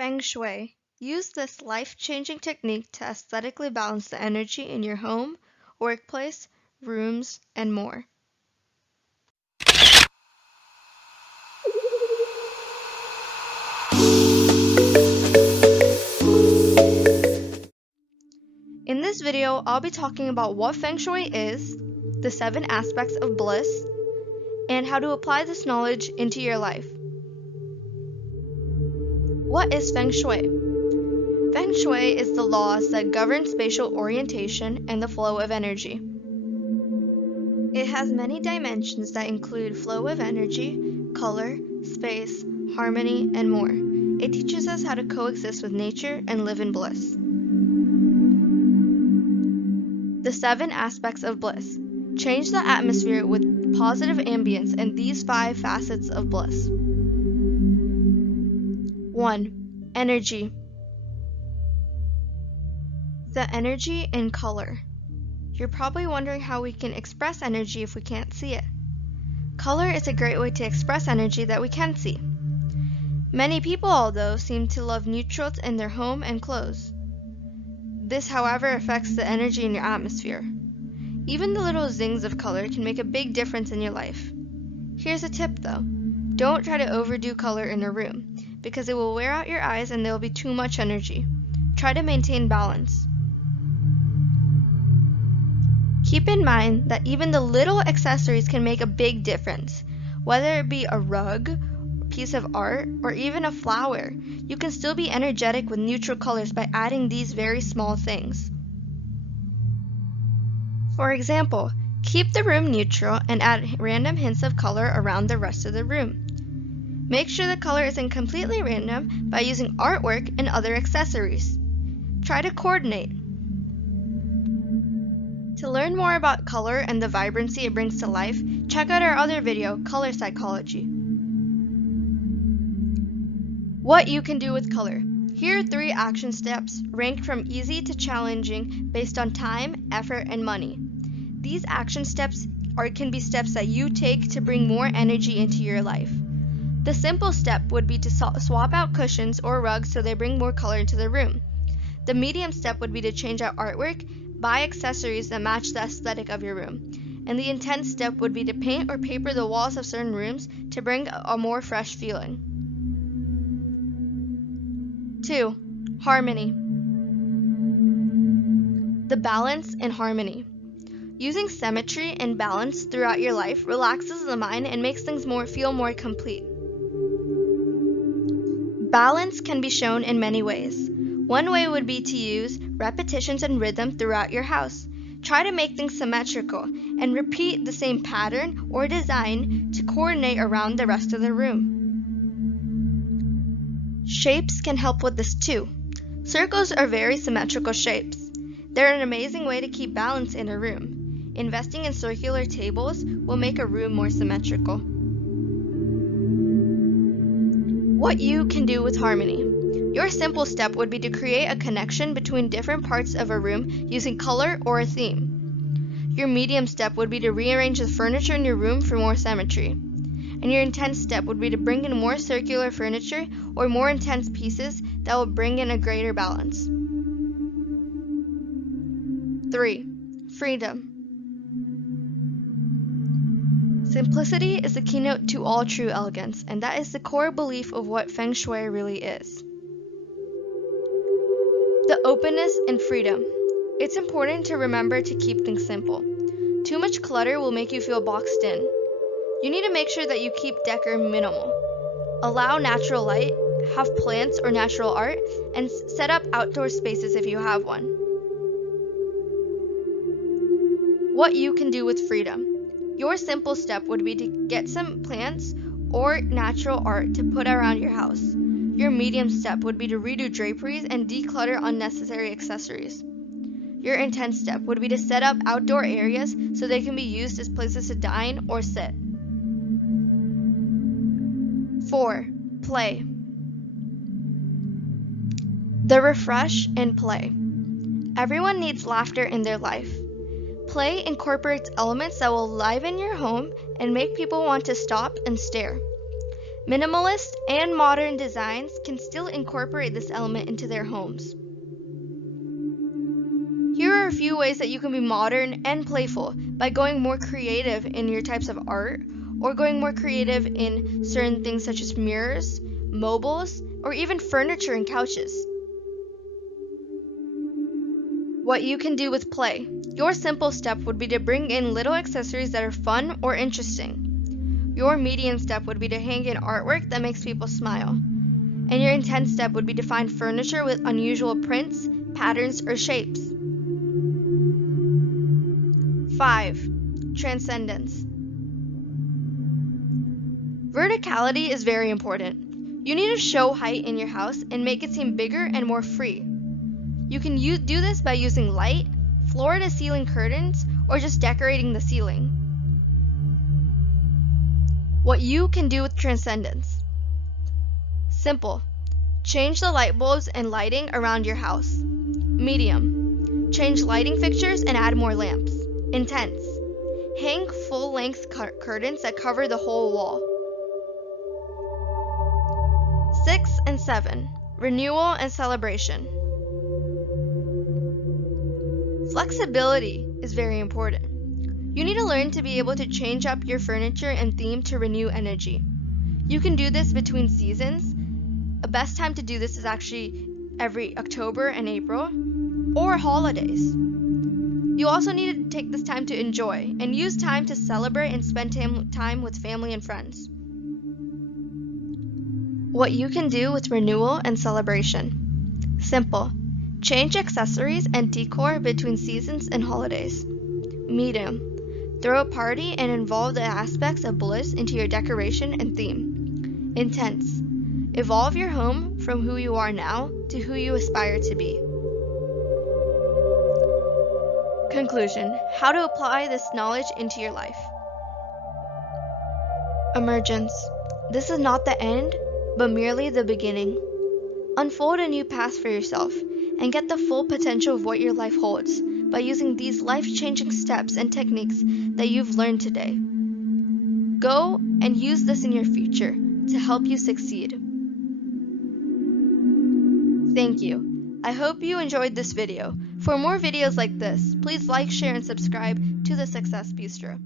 Feng Shui. Use this life-changing technique to aesthetically balance the energy in your home, workplace, rooms, and more. In this video, I'll be talking about what Feng Shui is, the 7 aspects of bliss, and how to apply this knowledge into your life. What is Feng Shui? Feng Shui is the laws that govern spatial orientation and the flow of energy. It has many dimensions that include flow of energy, color, space, harmony, and more. It teaches us how to coexist with nature and live in bliss. The 7 aspects of bliss. Change the atmosphere with positive ambience and these 5 facets of bliss. 1. Energy. The energy in color. You're probably wondering how we can express energy if we can't see it. Color is a great way to express energy that we can see. Many people, although, seem to love neutrals in their home and clothes. This, however, affects the energy in your atmosphere. Even the little zings of color can make a big difference in your life. Here's a tip though. Don't try to overdo color in a room, because it will wear out your eyes and there will be too much energy. Try to maintain balance. Keep in mind that even the little accessories can make a big difference. Whether it be a rug, a piece of art, or even a flower, you can still be energetic with neutral colors by adding these very small things. For example, keep the room neutral and add random hints of color around the rest of the room. Make sure the color isn't completely random by using artwork and other accessories. Try to coordinate. To learn more about color and the vibrancy it brings to life, check out our other video, Color Psychology. What you can do with color. Here are 3 action steps, ranked from easy to challenging based on time, effort, and money. These action steps can be steps that you take to bring more energy into your life. The simple step would be to swap out cushions or rugs so they bring more color into the room. The medium step would be to change out artwork, buy accessories that match the aesthetic of your room. And the intense step would be to paint or paper the walls of certain rooms to bring a more fresh feeling. 2. Harmony. The balance and harmony. Using symmetry and balance throughout your life relaxes the mind and makes things feel more complete. Balance can be shown in many ways. One way would be to use repetitions and rhythm throughout your house. Try to make things symmetrical and repeat the same pattern or design to coordinate around the rest of the room. Shapes can help with this too. Circles are very symmetrical shapes. They're an amazing way to keep balance in a room. Investing in circular tables will make a room more symmetrical. What you can do with harmony. Your simple step would be to create a connection between different parts of a room using color or a theme. Your medium step would be to rearrange the furniture in your room for more symmetry. And your intense step would be to bring in more circular furniture or more intense pieces that will bring in a greater balance. 3. Freedom. Simplicity is the keynote to all true elegance, and that is the core belief of what Feng Shui really is. The openness and freedom. It's important to remember to keep things simple. Too much clutter will make you feel boxed in. You need to make sure that you keep decor minimal. Allow natural light, have plants or natural art, and set up outdoor spaces if you have one. What you can do with freedom. Your simple step would be to get some plants or natural art to put around your house. Your medium step would be to redo draperies and declutter unnecessary accessories. Your intense step would be to set up outdoor areas so they can be used as places to dine or sit. 4. Play. The refresh and play. Everyone needs laughter in their life. Play incorporates elements that will liven your home and make people want to stop and stare. Minimalist and modern designs can still incorporate this element into their homes. Here are a few ways that you can be modern and playful by going more creative in your types of art, or going more creative in certain things such as mirrors, mobiles, or even furniture and couches. What you can do with play. Your simple step would be to bring in little accessories that are fun or interesting. Your medium step would be to hang in artwork that makes people smile. And your intense step would be to find furniture with unusual prints, patterns, or shapes. 5. Transcendence. Verticality is very important. You need to show height in your house and make it seem bigger and more free. You can do this by using light, floor-to-ceiling curtains, or just decorating the ceiling. What you can do with transcendence. Simple. Change the light bulbs and lighting around your house. Medium. Change lighting fixtures and add more lamps. Intense. Hang full-length curtains that cover the whole wall. 6 and 7. Renewal and celebration. Flexibility is very important. You need to learn to be able to change up your furniture and theme to renew energy. You can do this between seasons. A best time to do this is actually every October and April, or holidays. You also need to take this time to enjoy and use time to celebrate and spend time with family and friends. What you can do with renewal and celebration. Simple. Change accessories and decor between seasons and holidays. Medium. Throw a party and involve the aspects of Bliss into your decoration and theme. Intense. Evolve your home from who you are now to who you aspire to be. Conclusion. How to apply this knowledge into your life. Emergence. This is not the end, but merely the beginning. Unfold a new path for yourself and get the full potential of what your life holds by using these life-changing steps and techniques that you've learned today. Go and use this in your future to help you succeed. Thank you. I hope you enjoyed this video. For more videos like this, please like, share, and subscribe to the Success Bistro.